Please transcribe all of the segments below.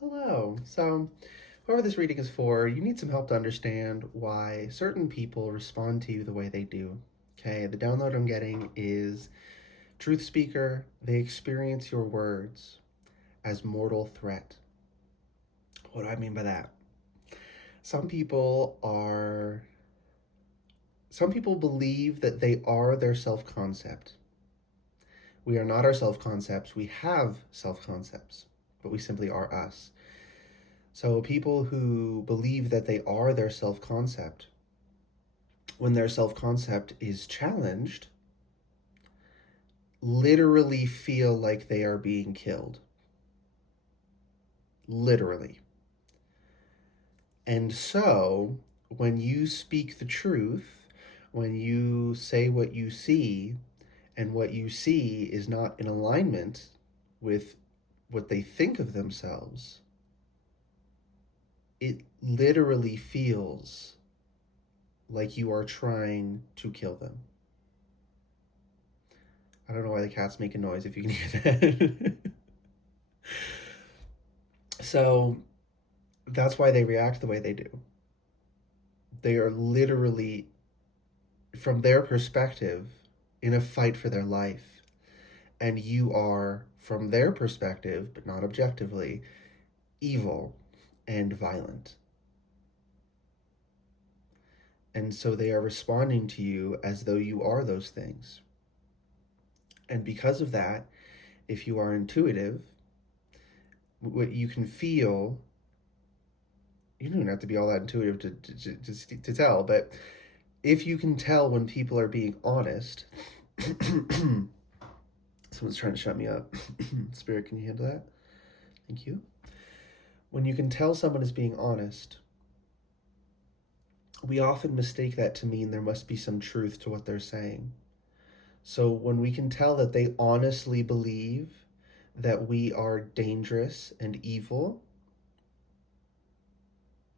Hello. So, whoever this reading is for, you need some help to understand why certain people respond to you the way they do. Okay, the download I'm getting is Truth Speaker, they experience your words as mortal threat. What do I mean by that? Some people are. Some people believe that they are their self concept. We are not our self concepts, we have self concepts, but we simply are us. So, people who believe that they are their self concept, when their self concept is challenged, literally feel like they are being killed. Literally. And so, when you speak the truth, when you say what you see, and what you see is not in alignment with what they think of themselves, it literally feels like you are trying to kill them. I don't know why the cat's making noise if you can hear that. So that's why they react the way they do. They are literally, from their perspective, in a fight for their life. And you are, from their perspective, but not objectively, evil and violent. And so they are responding to you as though you are those things. And because of that, if you are intuitive, what you can feel, you don't even have to be all that intuitive to tell, but if you can tell when people are being honest, someone's trying to shut me up. Spirit, can you handle that? Thank you. When you can tell someone is being honest, we often mistake that to mean there must be some truth to what they're saying. So when we can tell that they honestly believe that we are dangerous and evil,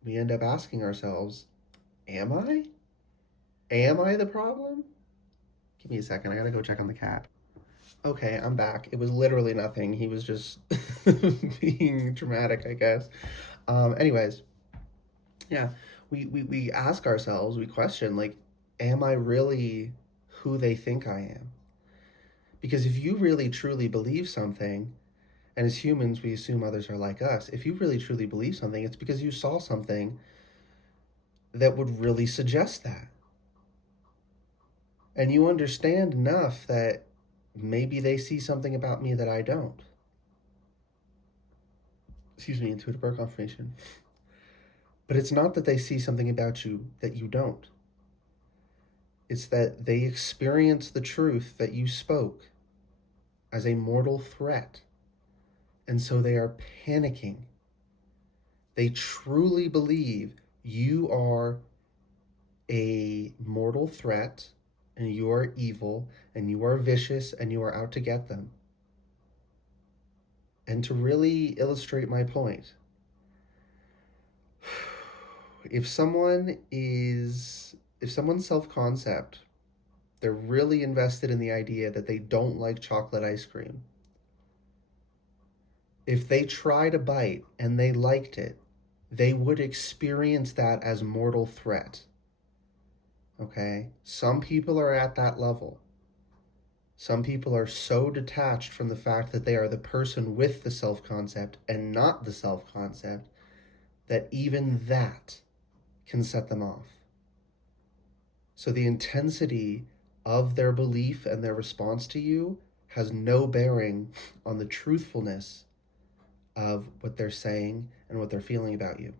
we end up asking ourselves, am I? Am I the problem? Give me a second. I gotta go check on the cat. Okay, I'm back. It was literally nothing. He was just being dramatic, I guess. Anyways, yeah, we ask ourselves, we question, like, am I really who they think I am? Because if you really truly believe something, and as humans, we assume others are like us, if you really truly believe something, it's because you saw something that would really suggest that. And you understand enough that maybe they see something about me that I don't. Excuse me, intuitive birth confirmation. But it's not that they see something about you that you don't. It's that they experience the truth that you spoke as a mortal threat. And so they are panicking. They truly believe you are a mortal threat and you are evil and you are vicious and you are out to get them. And to really illustrate my point, if someone's self-concept, they're really invested in the idea that they don't like chocolate ice cream. If they tried a bite and they liked it, they would experience that as mortal threat. Okay? Some people are at that level. Some people are so detached from the fact that they are the person with the self concept and not the self concept that even that can set them off. So the intensity of their belief and their response to you has no bearing on the truthfulness of what they're saying and what they're feeling about you.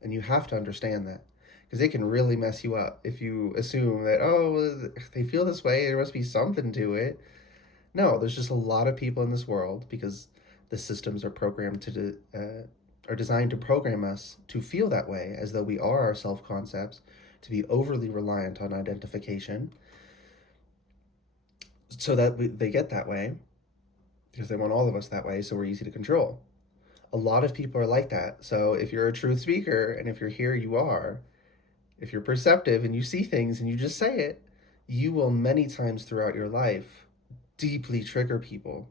And you have to understand that because it can really mess you up if you assume that, oh, they feel this way, there must be something to it. No, there's just a lot of people in this world because the systems are programmed are designed to program us to feel that way, as though we are our self concepts, to be overly reliant on identification, so that they get that way because they want all of us that way, so we're easy to control. A lot of people are like that. So if you're a truth speaker and if you're here, you are. If you're perceptive and you see things and you just say it, you will many times throughout your life deeply trigger people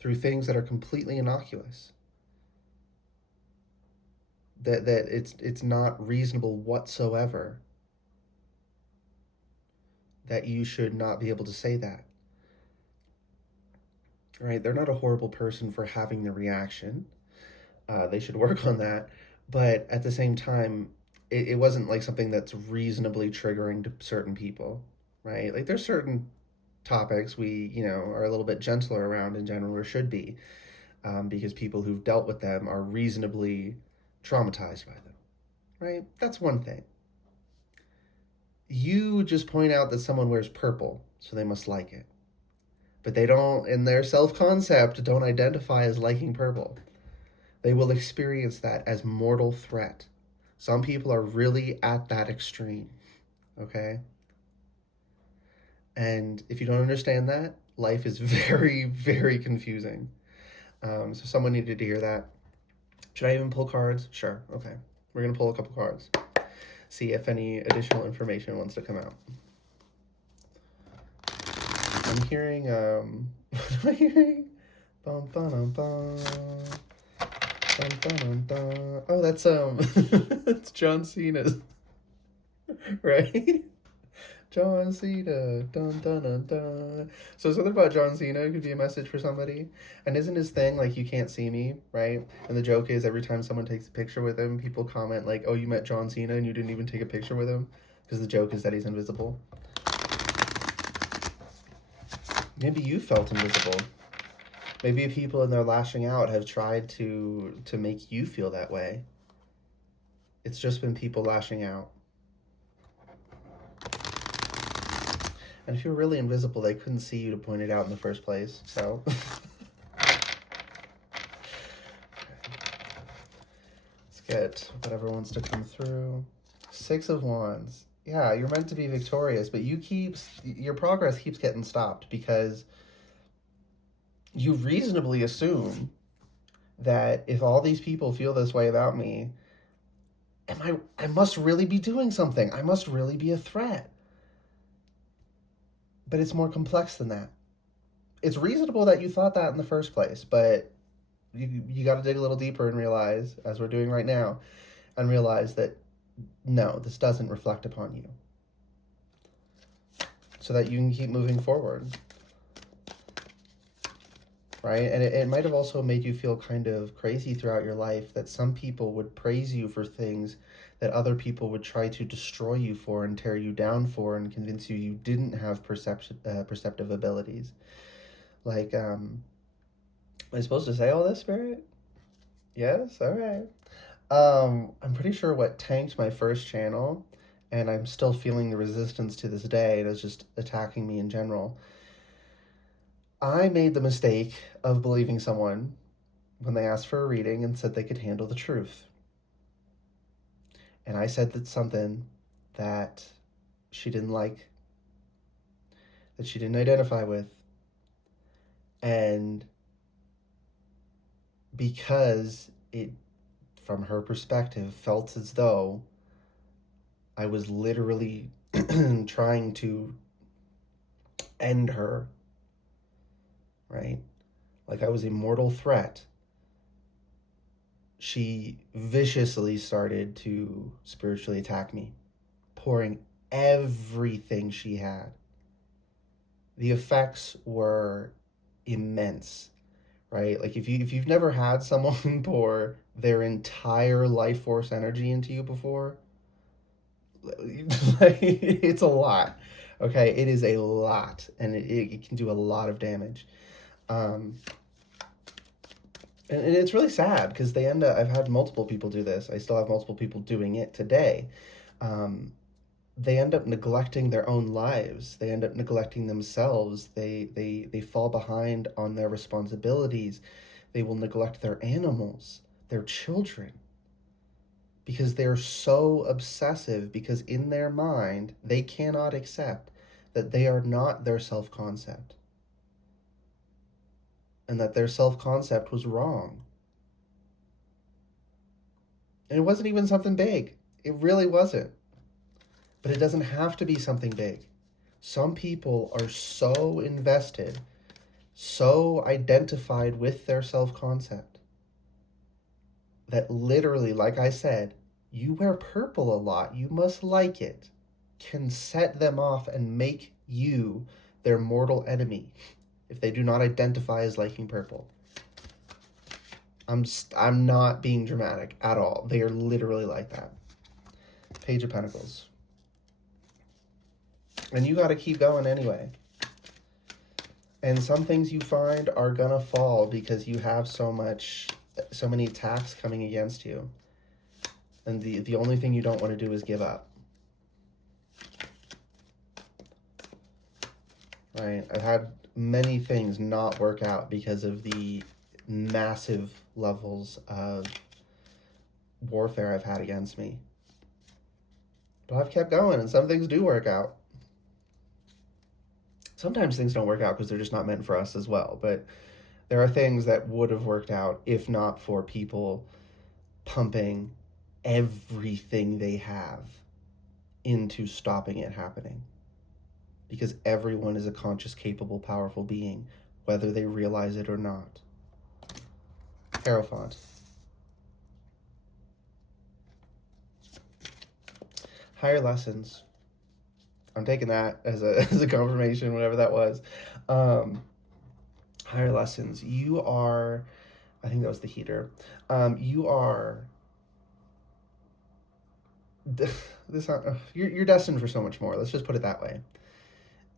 through things that are completely innocuous. that it's not reasonable whatsoever that you should not be able to say that. Right? They're not a horrible person for having the reaction. They should work on that. But at the same time, it wasn't like something that's reasonably triggering to certain people, right? Like there's certain topics we, are a little bit gentler around in general, or should be, because people who've dealt with them are reasonably traumatized by them, right? That's one thing. You just point out that someone wears purple, so they must like it. But they don't, in their self concept, don't identify as liking purple. They will experience that as mortal threat. Some people are really at that extreme, okay? And if you don't understand that, life is very, very confusing. So someone needed to hear that. Should I even pull cards? Sure, okay. We're going to pull a couple cards. See if any additional information wants to come out. I'm hearing, what am I hearing? Bum, bum, bum. Dun, dun, dun, dun. Oh, that's that's John Cena's, right? John Cena, dun dun dun dun. So something about John Cena could be a message for somebody. And isn't his thing like you can't see me, right? And the joke is every time someone takes a picture with him, people comment like, "Oh, you met John Cena and you didn't even take a picture with him," because the joke is that he's invisible. Maybe you felt invisible. Maybe people in their lashing out have tried to make you feel that way. It's just been people lashing out. And if you're really invisible, they couldn't see you to point it out in the first place. So let's get whatever wants to come through. 6 of Wands. Yeah, you're meant to be victorious, but your progress keeps getting stopped because you reasonably assume that if all these people feel this way about me, I must really be doing something. I must really be a threat. But it's more complex than that. It's reasonable that you thought that in the first place, but you got to dig a little deeper and realize, as we're doing right now, and realize that no, this doesn't reflect upon you. So that you can keep moving forward. Right? And it might have also made you feel kind of crazy throughout your life that some people would praise you for things that other people would try to destroy you for and tear you down for and convince you didn't have perceptive abilities. Like, am I supposed to say all this, Spirit? Yes? All right. I'm pretty sure what tanked my first channel, and I'm still feeling the resistance to this day, and it's just attacking me in general. I made the mistake of believing someone when they asked for a reading and said they could handle the truth. And I said that something that she didn't like, that she didn't identify with. And because it, from her perspective, felt as though I was literally trying to end her, right? Like I was a mortal threat. She viciously started to spiritually attack me, pouring everything she had. The effects were immense, right? Like if you've never had someone pour their entire life force energy into you before, it's a lot. Okay, it is a lot, and it can do a lot of damage. And it's really sad because I've had multiple people do this. I still have multiple people doing it today. They end up neglecting their own lives. They end up neglecting themselves. They fall behind on their responsibilities. They will neglect their animals, their children, because they're so obsessive, because in their mind, they cannot accept that they are not their self-concept and that their self-concept was wrong. And it wasn't even something big. It really wasn't. But it doesn't have to be something big. Some people are so invested, so identified with their self-concept, that literally, like I said, you wear purple a lot, you must like it, can set them off and make you their mortal enemy if they do not identify as liking purple. I'm not being dramatic at all. They are literally like that. Page of Pentacles. And you got to keep going anyway. And some things you find are gonna fall because you have so many attacks coming against you. And the only thing you don't want to do is give up. Right? I've had many things not work out because of the massive levels of warfare I've had against me. But I've kept going, and some things do work out. Sometimes things don't work out because they're just not meant for us as well. But there are things that would have worked out if not for people pumping everything they have into stopping it happening. Because everyone is a conscious, capable, powerful being, whether they realize it or not. Hierophant. Higher lessons. I'm taking that as a confirmation, whatever that was. Higher lessons. You are, I think that was the heater. You are, you're destined for so much more. Let's just put it that way.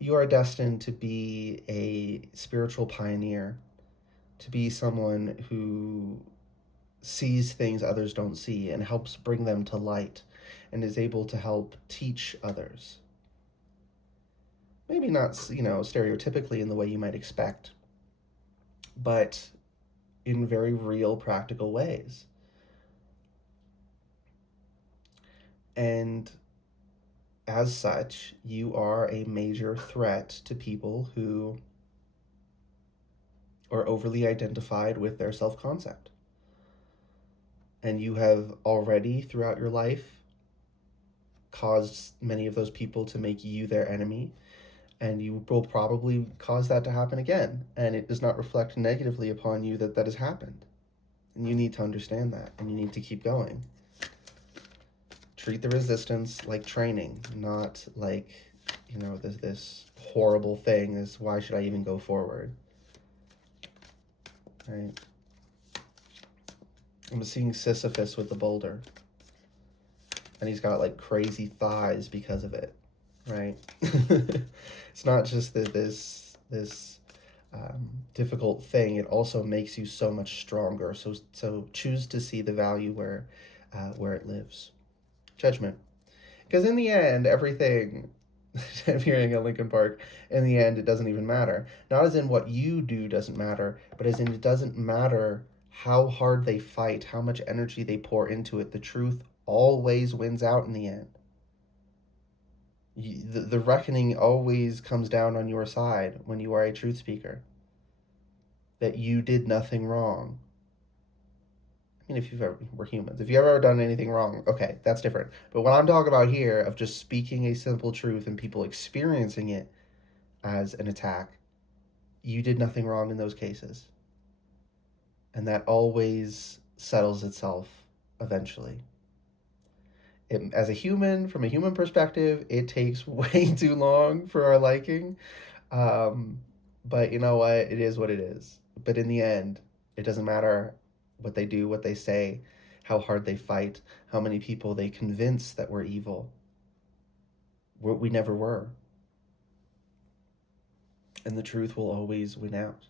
You are destined to be a spiritual pioneer, to be someone who sees things others don't see and helps bring them to light and is able to help teach others. Maybe not, stereotypically in the way you might expect, but in very real, practical ways. And as such, you are a major threat to people who are overly identified with their self-concept. And you have already, throughout your life, caused many of those people to make you their enemy, and you will probably cause that to happen again. And it does not reflect negatively upon you that has happened. And you need to understand that, and you need to keep going. Treat the resistance like training, not like, this horrible thing is why should I even go forward? Right? I'm seeing Sisyphus with the boulder. And he's got like crazy thighs because of it, right? It's not just this difficult thing. It also makes you so much stronger. So choose to see the value where it lives. Judgment. Because in the end, everything, I'm hearing at Linkin Park, in the end, it doesn't even matter. Not as in what you do doesn't matter, but as in it doesn't matter how hard they fight, how much energy they pour into it. The truth always wins out in the end. The reckoning always comes down on your side when you are a truth speaker. That you did nothing wrong. I mean, we're humans. If you've ever done anything wrong, okay, that's different. But what I'm talking about here of just speaking a simple truth and people experiencing it as an attack, you did nothing wrong in those cases. And that always settles itself eventually. As a human, from a human perspective, it takes way too long for our liking. But you know what? It is what it is. But in the end, it doesn't matter what they do, what they say, how hard they fight, how many people they convince that we're evil. We never were. And the truth will always win out.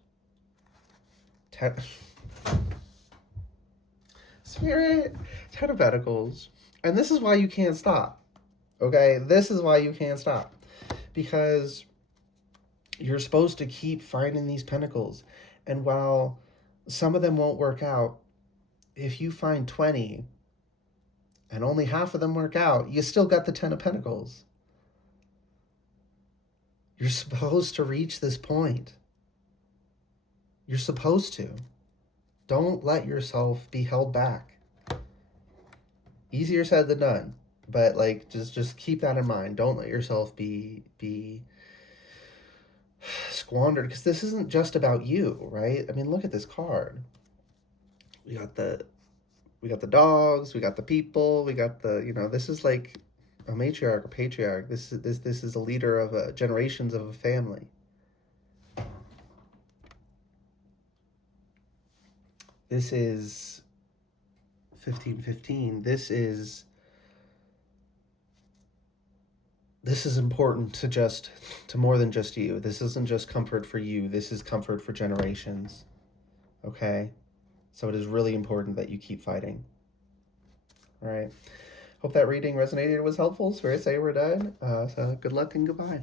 Spirit, Ten of Pentacles. And this is why you can't stop. Okay? This is why you can't stop. Because you're supposed to keep finding these pentacles. And while some of them won't work out, if you find 20 and only half of them work out, you still got the 10 of Pentacles. You're supposed to reach this point. You're supposed to. Don't let yourself be held back. Easier said than done, but like just keep that in mind. Don't let yourself be squandered, because this isn't just about you, right? I mean, look at this card. We got the We got the dogs, we got the people, we got the, this is like a matriarch or patriarch. This is a leader of generations of a family. This is 1515. This is important to more than just you. This isn't just comfort for you. This is comfort for generations. Okay? So it is really important that you keep fighting. All right. Hope that reading resonated, was helpful. So I say we're done. So good luck and goodbye.